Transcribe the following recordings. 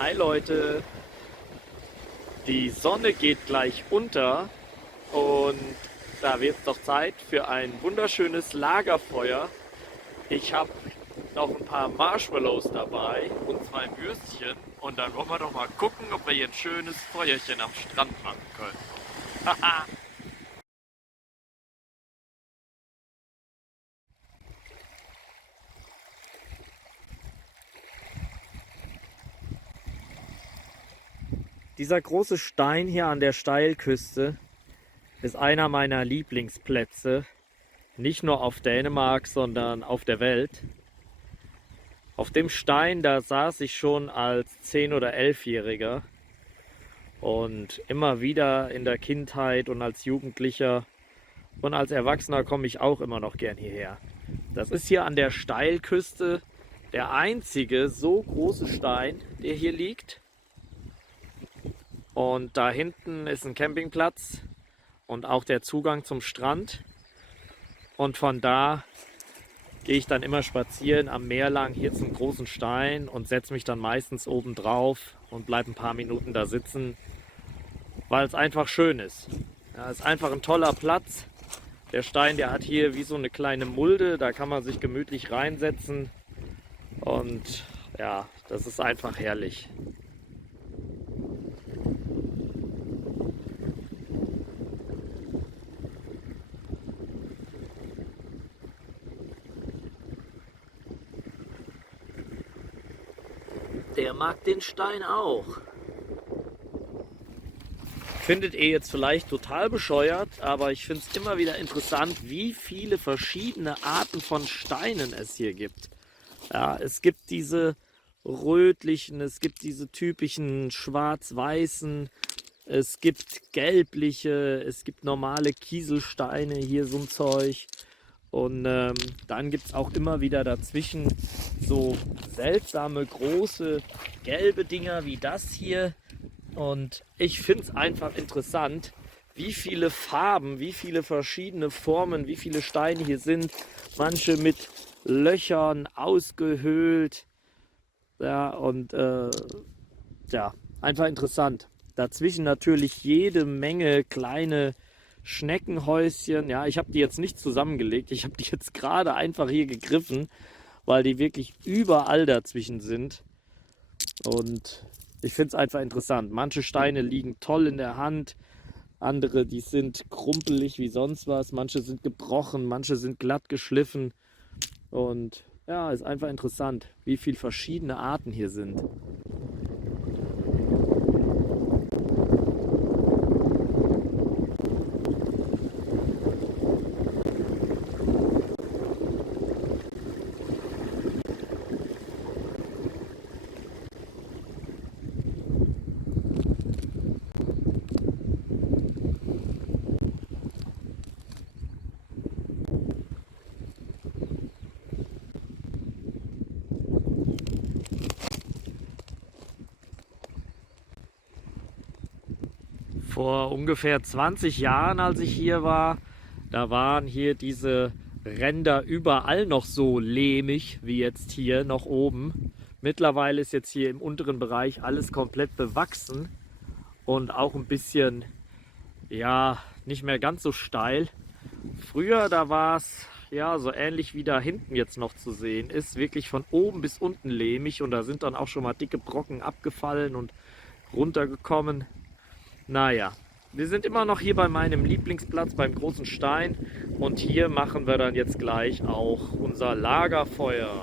Hi Leute, die Sonne geht gleich unter und da wird es doch Zeit für ein wunderschönes Lagerfeuer. Ich habe noch ein paar Marshmallows dabei und zwei Würstchen und dann wollen wir doch mal gucken, ob wir hier ein schönes Feuerchen am Strand machen können. Dieser große Stein hier an der Steilküste ist einer meiner Lieblingsplätze, nicht nur auf Dänemark, sondern auf der Welt. Auf dem Stein, da saß ich schon als 10- oder 11-Jähriger und immer wieder in der Kindheit und als Jugendlicher und als Erwachsener komme ich auch immer noch gern hierher. Das ist hier an der Steilküste der einzige so große Stein, der hier liegt. Und da hinten ist ein Campingplatz und auch der Zugang zum Strand. Und von da gehe ich dann immer spazieren am Meer lang hier zum großen Stein und setze mich dann meistens oben drauf und bleibe ein paar Minuten da sitzen, weil es einfach schön ist. Ja, es ist einfach ein toller Platz. Der Stein, der hat hier wie so eine kleine Mulde, da kann man sich gemütlich reinsetzen und ja, das ist einfach herrlich. Der mag den Stein auch. Findet ihr jetzt vielleicht total bescheuert, aber ich finde es immer wieder interessant, wie viele verschiedene Arten von Steinen es hier gibt. Ja, es gibt diese rötlichen, es gibt diese typischen schwarz-weißen, es gibt gelbliche, es gibt normale Kieselsteine, hier so ein Zeug. Und dann gibt es auch immer wieder dazwischen so seltsame, große, gelbe Dinger wie das hier. Und ich finde es einfach interessant, wie viele Farben, wie viele verschiedene Formen, wie viele Steine hier sind. Manche mit Löchern ausgehöhlt. Ja, und ja, einfach interessant. Dazwischen natürlich jede Menge kleine Schneckenhäuschen. Ja, ich habe die jetzt nicht zusammengelegt. Ich habe die jetzt gerade einfach hier gegriffen, weil die wirklich überall dazwischen sind. Und ich finde es einfach interessant. Manche Steine liegen toll in der Hand, andere, die sind krumpelig wie sonst was, manche sind gebrochen, manche sind glatt geschliffen. Und ja, ist einfach interessant, wie viele verschiedene Arten hier sind. Vor ungefähr 20 Jahren, als ich hier war, da waren hier diese Ränder überall noch so lehmig wie jetzt hier noch oben. Mittlerweile ist jetzt hier im unteren Bereich alles komplett bewachsen und auch ein bisschen, ja, nicht mehr ganz so steil. Früher, da war es ja so ähnlich wie da hinten jetzt noch zu sehen ist, wirklich von oben bis unten lehmig und da sind dann auch schon mal dicke Brocken abgefallen und runtergekommen. Naja, wir sind immer noch hier bei meinem Lieblingsplatz, beim großen Stein. Und hier machen wir dann jetzt gleich auch unser Lagerfeuer.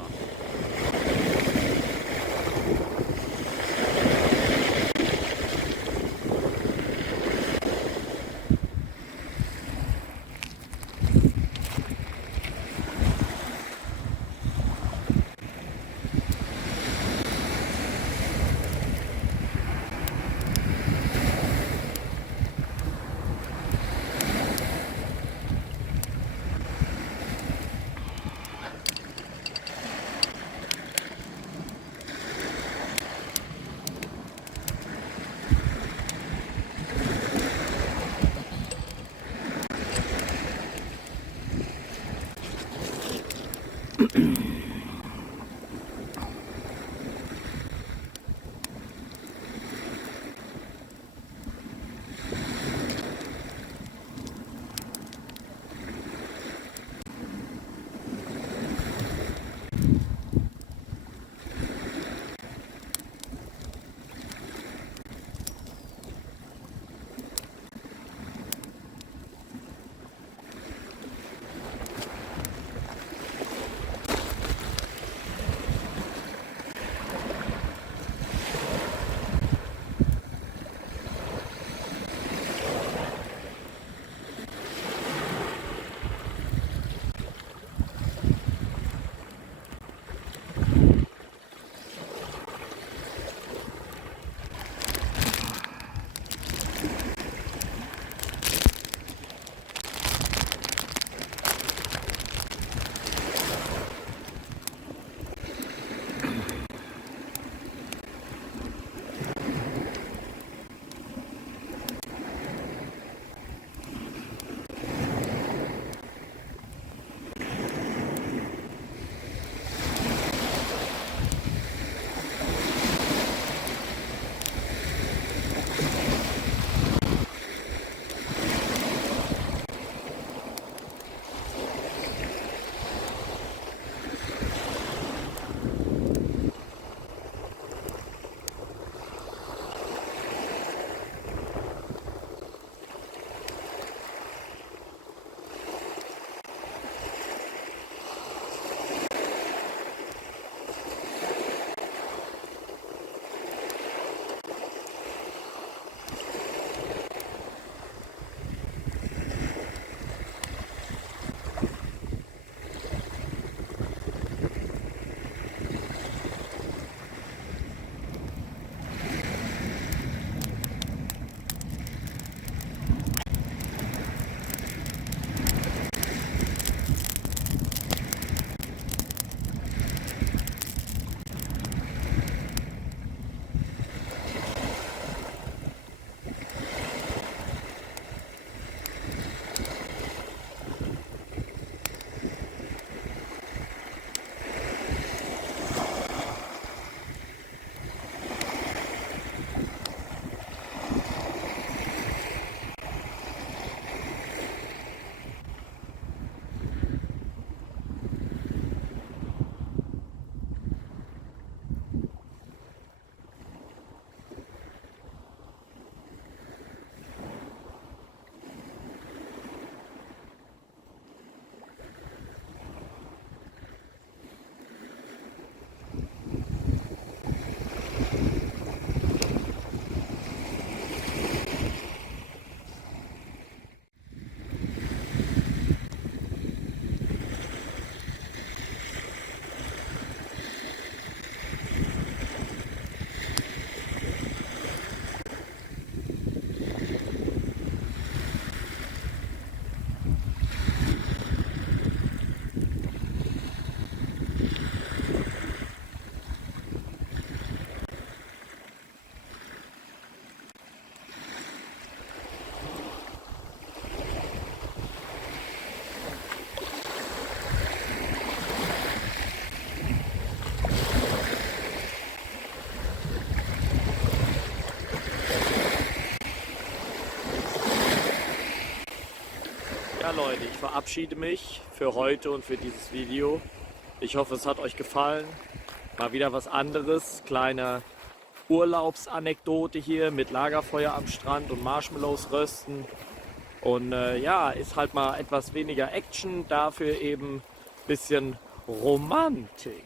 Ja Leute, ich verabschiede mich für heute und für dieses Video. Ich hoffe, es hat euch gefallen. Mal wieder was anderes. Kleine Urlaubsanekdote hier mit Lagerfeuer am Strand und Marshmallows rösten. Und ja, ist halt mal etwas weniger Action, dafür eben ein bisschen Romantik.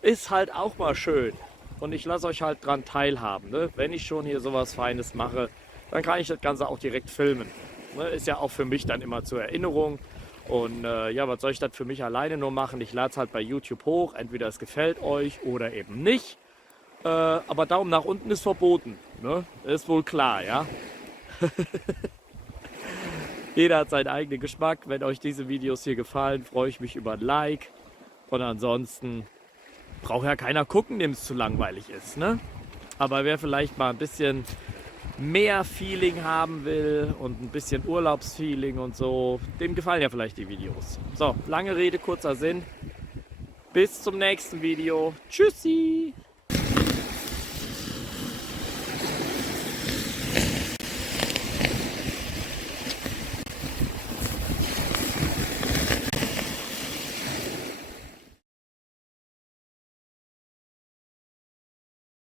Ist halt auch mal schön. Und ich lasse euch halt dran teilhaben. Ne? Wenn ich schon hier sowas Feines mache, dann kann ich das Ganze auch direkt filmen. Ne? Ist ja auch für mich dann immer zur Erinnerung. Und ja, was soll ich das für mich alleine nur machen? Ich lade es halt bei YouTube hoch. Entweder es gefällt euch oder eben nicht. Aber Daumen nach unten ist verboten. Ne? Ist wohl klar, ja? Jeder hat seinen eigenen Geschmack. Wenn euch diese Videos hier gefallen, freue ich mich über ein Like. Und ansonsten braucht ja keiner gucken, dem es zu langweilig ist. Ne? Aber wer vielleicht mal ein bisschen mehr Feeling haben will und ein bisschen Urlaubsfeeling und so, dem gefallen ja vielleicht die Videos. So, lange Rede, kurzer Sinn. Bis zum nächsten Video. Tschüssi!